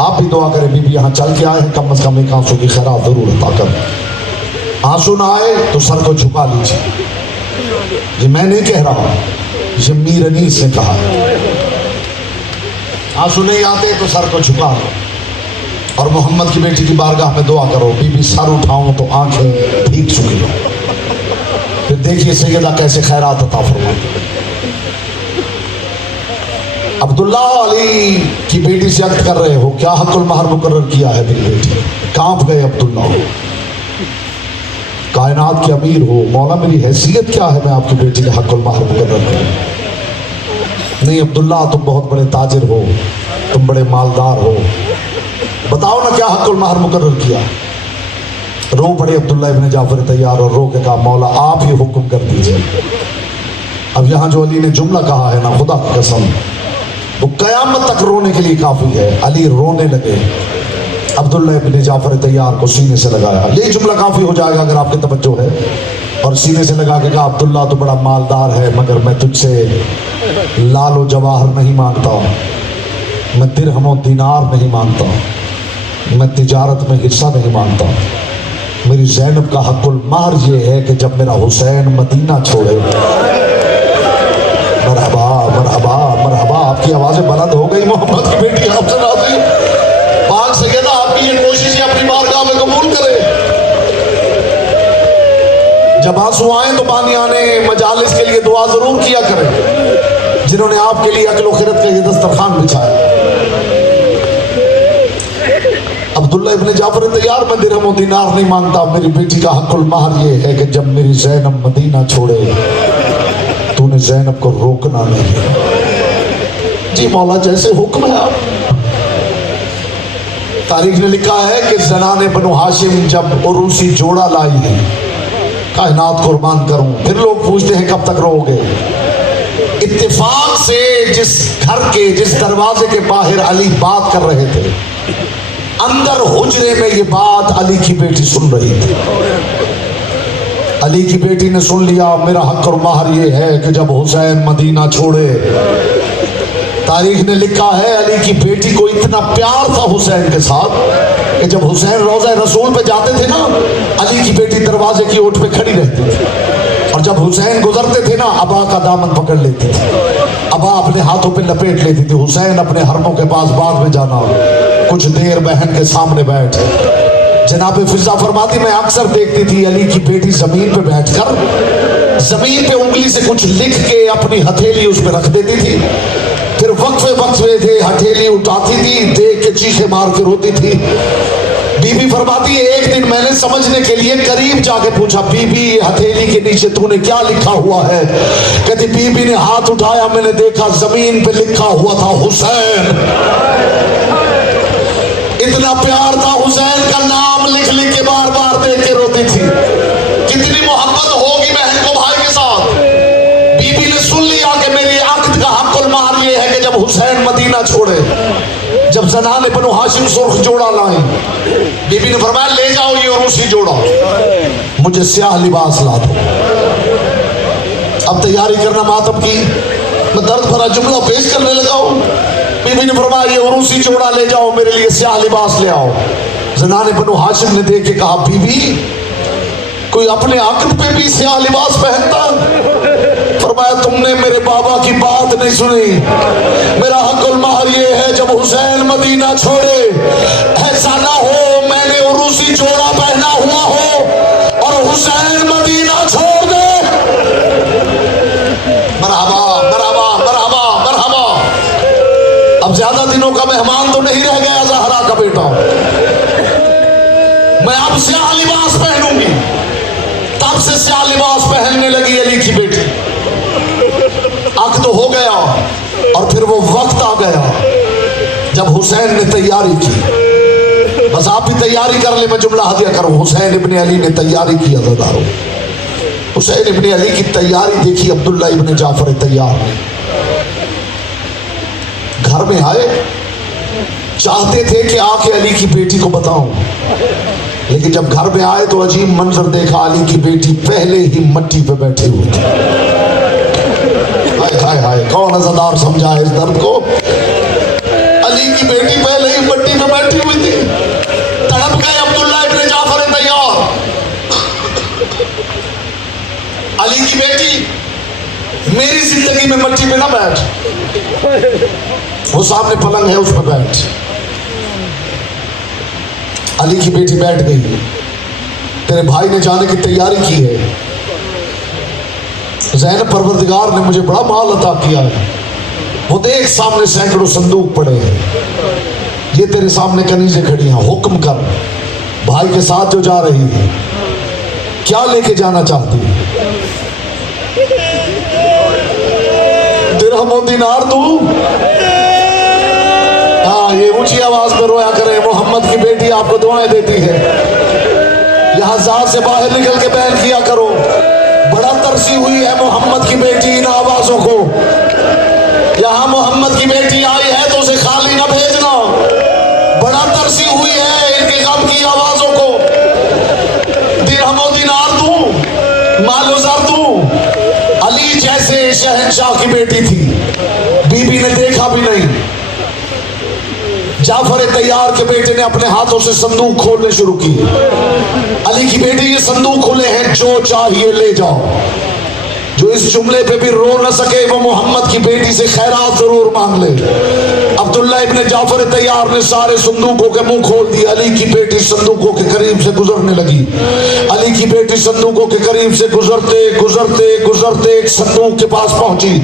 आप भी दुआ करें, बीबी यहाँ चल के आए हैं, कम अज कम एक आंसू की खैरात जरूर अता कर। आंसू ना आए तो सर को झुका लीजिए। ये मैं नहीं कह रहा हूँ, ये मीर अनीस ने कहा है। आंसू नहीं आते तो सर को झुका लो और मोहम्मद की बेटी की बारगाह में दुआ करो, बीबी सर उठाऊं तो आंखें भीग चुकी हो। फिर देखिए सैयदा कैसे खैरात अता फरमाती। अब्दुल्ला अली की बेटी से अक्द कर रहे हो, क्या हक़ुल महर मुकर्रर किया है मेरी बेटी? कांप गए अब्दुल्ला। कायनात के अमीर हो, मौला मेरी हैसियत क्या है मैं आपकी बेटी का हक़ुल महर मुकर्रर करूं? नहीं अब्दुल्ला, तुम बहुत बड़े ताजिर हो, तुम बड़े मालदार हो, बताओ ना क्या हक़ुल महर मुकर्रर किया? रो पड़े अब्दुल्ला इब्न जाफर तैयार और रो के कहा, मौला आप ही हुक्म कर दीजिए। अब यहाँ जो अली ने जुमला कहा है ना, खुदा की कसम वो कयामत तक रोने के लिए काफी है। अली रोने लगे, अब्दुल्ला इब्न जाफर तैयार को सीने से लगाया। ये जुमला काफी हो जाएगा अगर आपकी तवज्जो है। और सीने से लगा के कहा, अब्दुल्ला तो बड़ा मालदार है, मगर मैं तुझसे लालो जवाहर नहीं मांगता, मैं दिरहमो दिनार नहीं मांगता, मैं तिजारत में हिस्सा नहीं मांगता। मेरी ज़ैनब का हक़ुल महर ये है कि जब मेरा हुसैन मदीना छोड़े। मरहबा मरहबा मरहबा, आपकी आवाज़ें बुलंद हो गई। मोहम्मद की बेटी आपसे राज़ी, पाक सैयदा आपकी ये कोशिश है अपनी बारगाह में कबूल करे। जब आंसू आए तो पानी आने मजालिस के लिए दुआ जरूर किया करें, जिन्होंने आपके लिए अक्ल खिरत का ये दस्तरखान बिछाया। अब्दुल्ला इब्न जाफर तैयार, मैं दिरहम दिनार नहीं मांगता, मेरी बेटी का हक़ुल महर ये है कि जब मेरी ज़ैनब मदीना छोड़े, तूने ज़ैनब को रोकना नहीं। जी मौला जैसे हुक्म है आप। तारीख ने लिखा है कि ज़नाने बनु हाशिम जब उरूसी जोड़ा लाई है, कायनात कुर्बान करूं, फिर लोग पूछते हैं कब तक रोओगे? इत्तेफाक से जिस घर के जिस दरवाजे के बाहर अली बात कर रहे थे, अंदर हुजरे में ये बात अली की बेटी सुन रही थी। अली की बेटी ने सुन लिया, मेरा हक़ और महर ये है कि जब हुसैन मदीना छोड़े। तारीख ने लिखा है अली की बेटी को इतना प्यार था हुसैन के साथ कि जब हुसैन रोज़ा रसूल पे जाते थे ना, अली की बेटी दरवाजे की ओट पे खड़ी रहती थी, और जब हुसैन गुजरते थे ना, अबा का दामन पकड़ लेती थी, अबा अपने हाथों पे लपेट लेती थी। हुसैन अपने हरमों के पास बाद में जाना, कुछ देर बहन के सामने बैठ। जनाब फिजा फरमाती, मैं अक्सर देखती थी अली की बेटी जमीन पे बैठकर जमीन पे उंगली से कुछ लिख के अपनी हथेली उस पर रख देती थी, फिर वक्फे थे हथेली उठाती थी, देख के चीखे मार के रोती थी। बीबी फरमाती है, एक दिन मैंने समझने के लिए करीब जाके पूछा, बीबी हथेली के नीचे तूने क्या लिखा हुआ है? कहती बीबी ने हाथ उठाया, मैंने देखा जमीन पे लिखा हुआ था हुसैन। इतना प्यार था हुसैन का नाम लिख लिख के बार बार देख के रोती थी। कितनी मोहब्बत होगी बहन को भाई के साथ। बीबी ने सुन लिया कि मेरी अक्द का हक़ुल महर ये है कि जब हुसैन मदीना छोड़े, जब ज़नाने बनु हाशिम सुर्ख जोड़ा लाए, बीबी ने फरमाया ले जाओ ये उरूसी जोड़ा, मुझे स्याह लिबास ला दो। अब तैयारी करना मातम की, मैं दर्द भरा जुमला पेश करने लगा हूँ। बीबी ने फरमाया ये उरूसी जोड़ा ले जाओ, मेरे लिए स्याह लिबास ले आओ। ज़नाने बनु हाशिम ने देख के कहा, बीबी कोई अपने अक़द पे भी स्याह लिबास पहनता? फरमाया तुमने मेरे बाबा की बात नहीं सुनी, मेरा हक़ुल महर ये है जब हुसैन मदीना छोड़े, ऐसा ना हो मैंने उरूसी जोड़ा पहना हुआ हो और हुसैन मदीना छोड़ दे। मरहबा मरहबा मरहबा मरहबा। अब ज्यादा दिनों का मेहमान तो नहीं रह गया ज़हरा का बेटा, मैं अब स्याह लिबास पहनूंगी। तब से स्याह लिबास पहनने लगी अली की बेटी। अक़द तो हो गया और फिर वो वक्त आ गया जब हुसैन ने तैयारी की। बस आप भी तैयारी कर ले, मैं जुमला हदिया करूं। हुसैन इब्न अली ने तैयारी की। अज़ादारों, हुसैन इब्न अली की तैयारी देखी अब्दुल्ला इब्न जाफर तैयार ने। घर में आए, चाहते थे कि आके अली की बेटी को बताऊं, लेकिन जब घर में आए तो अजीब मंजर देखा। अली की बेटी पहले ही मट्टी पे बैठी हुई थी। हाय कौन अज़ादार समझा है इस दर्द को। अली की बेटी पहले ही मट्टी में बैठी हुई थी, तड़प गए अब्दुल्ला इब्ने जाफर तैयार। अली की बेटी, मेरी जिंदगी में मट्टी पे ना बैठ, वो सामने पलंग है उस पर बैठ। अली की बेटी बैठ गई, तेरे भाई ने जाने की तैयारी की है। ज़ैनब परवरदिगार ने मुझे बड़ा माल अता किया है, वो देख सामने सैकड़ों संदूक पड़े हैं, ये तेरे सामने कनीज़ें खड़ी हैं, हुक्म कर भाई के साथ जो जा रही है क्या लेके जाना चाहती है। दिरहम और दिनार तू, हाँ ये ऊंची आवाज में रोया करे, मोहम्मद की बेटी आपको दुआएं देती है। यहां जात से बाहर निकल के बयान किया करो, बड़ा तरसी हुई है मोहम्मद की बेटी इन आवाजों को। यहां मोहम्मद की बेटी आई है तो उसे खाली ना भेजना, बड़ा तरसी हुई है इनके गम की आवाजों को। दिरहम और दिनार दूं, मालो ज़र दूं। अली जैसे शहंशाह की बेटी थी, बीबी ने देखा भी नहीं। जाफर तैयार के बेटे ने अपने हाथों से संदूक खोलने शुरू किए। अली की बेटी, ये संदूक खुले हैं, जो चाहिए ले जाओ। जो इस जुमले पे भी रो न सके वो मोहम्मद की बेटी से खैरात जरूर मांग ले। अब्दुल्ला इब्ने जाफर तैयार ने सारे संदूकों के मुंह खोल दिए। अली की बेटी संदूकों के करीब से गुजरने लगी। अली की बेटी संदूकों के करीब से गुजरते गुजरते गुजरते एक संदूक के पास पहुंची।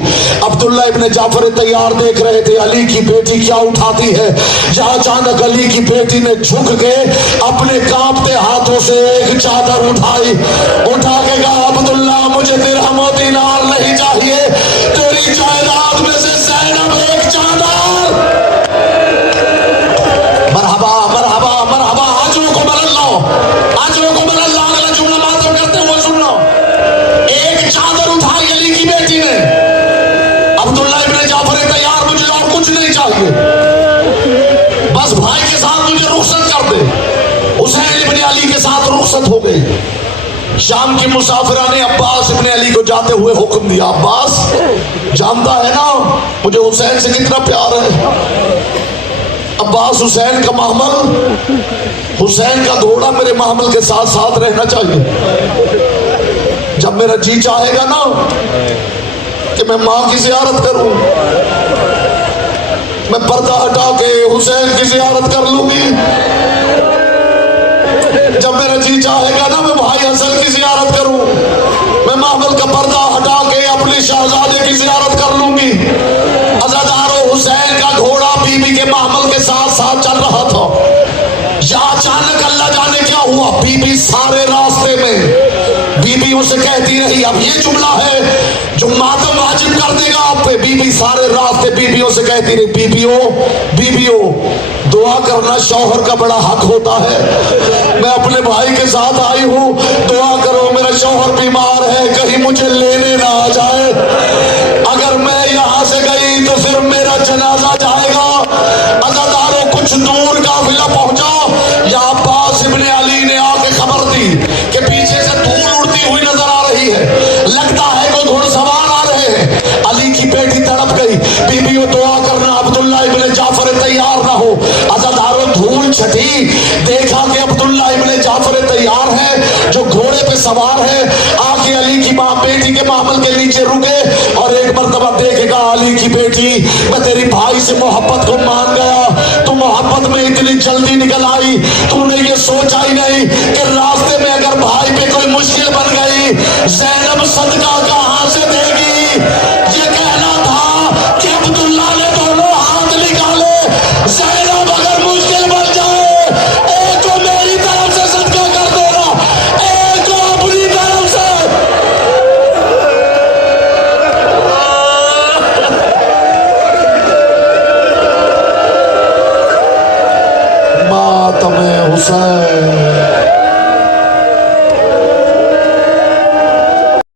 अब्दुल्ला इब्ने जाफर तैयार देख रहे थे अली की बेटी क्या उठाती है। जहां अचानक अली की बेटी ने झुक के अपने कांपते हाथों से एक चादर उठाई, उठा के कहा, अब्दुल्ला मुझे दिरहम और दिनार नहीं चाहिए, तेरी जायदाद में से ज़ैनब एक चादर। मरहबा मरहबा मरहबा, आंचलों को बदल लो, आंचलों को बदल लो। अगला जुमला मातम करते हुए सुन लो। एक चादर उठाई अली की बेटी ने। अब्दुल्ला इब्ने जाफर तैयार, मुझे और कुछ नहीं चाहिए, बस भाई के साथ मुझे रुखसत कर दे। हुसैन इब्ने अली के साथ रुखसत हो गई। शाम की मुसाफिरा ने अब्बास इब्ने अली को जाते हुए हुक्म दिया, अब्बास जानता है ना मुझे हुसैन से कितना प्यार है। अब्बास हुसैन का महमल, हुसैन का घोड़ा मेरे महमल के साथ साथ रहना चाहिए। जब मेरा जी चाहेगा ना कि मैं माँ की ज़ियारत करूं, मैं पर्दा हटा के हुसैन की ज़ियारत कर लूंगी। जब मेरा जी चाहेगा ना मैं भाई हसन की ज़ियारत करूं, मैं महमल का पर्दा हटा के अपने शहजादे की ज़ियारत कर लूंगी। अज़ादारो हुसैन का घोड़ा बीबी के महमल के साथ साथ चल रहा था। या अचानक अल्लाह जाने क्या हुआ, बीबी सारे रास्ते में बीबी उसे कहती रही। अब ये जुमला है जो मातम वाजिब कर देगा आप पे। बीबी सारे रास्ते बीबियों से कहती रही, बीबियों बीबियों दुआ करना शौहर का बड़ा हक होता है। मैं अपने भाई के साथ आई हूँ, दुआ करो मेरा शौहर बीमार है, कहीं मुझे लेने ना आ जाए। अगर मैं यहाँ से गई तो फिर मेरा जनाजा जाएगा। अज़ादारों कुछ दूर काफिला पहुंचा, या अब्बास इब्ने अली ने आके खबर दी कि पीछे से धूल उड़ती हुई नजर आ रही है, लगता है कोई घुड़सवार आ रहे हैं। अली की बेटी तड़प गई, बीबियों दुआ करना अब्दुल्ला इब्ने जाफर तैयार ना हो। अज़ादारों धूल छटी, देखा कि अब्दुल्ला इब्ने जाफर तैयार है जो घोड़े पे सवार है। आके अली की माँ बेटी के मामल के नीचे रुके और एक मर्तबा देखेगा, अली की बेटी मैं तेरी भाई से मोहब्बत को मान गया, तू मोहब्बत में इतनी जल्दी निकल आई, तूने ये सोचा ही नहीं कि रास्ते में अगर भाई पे कोई मुश्किल बन गई ज़ैनब सदका कहां से देगी। ये कहना था कि अब्दुल्ला ने दोनों हाथ निकाले, ज़ैनब अगर मुश्किल बन जाए एक को मेरी तरफ से सदका कर देना, एक को अपनी तरफ से। मातम हुसैन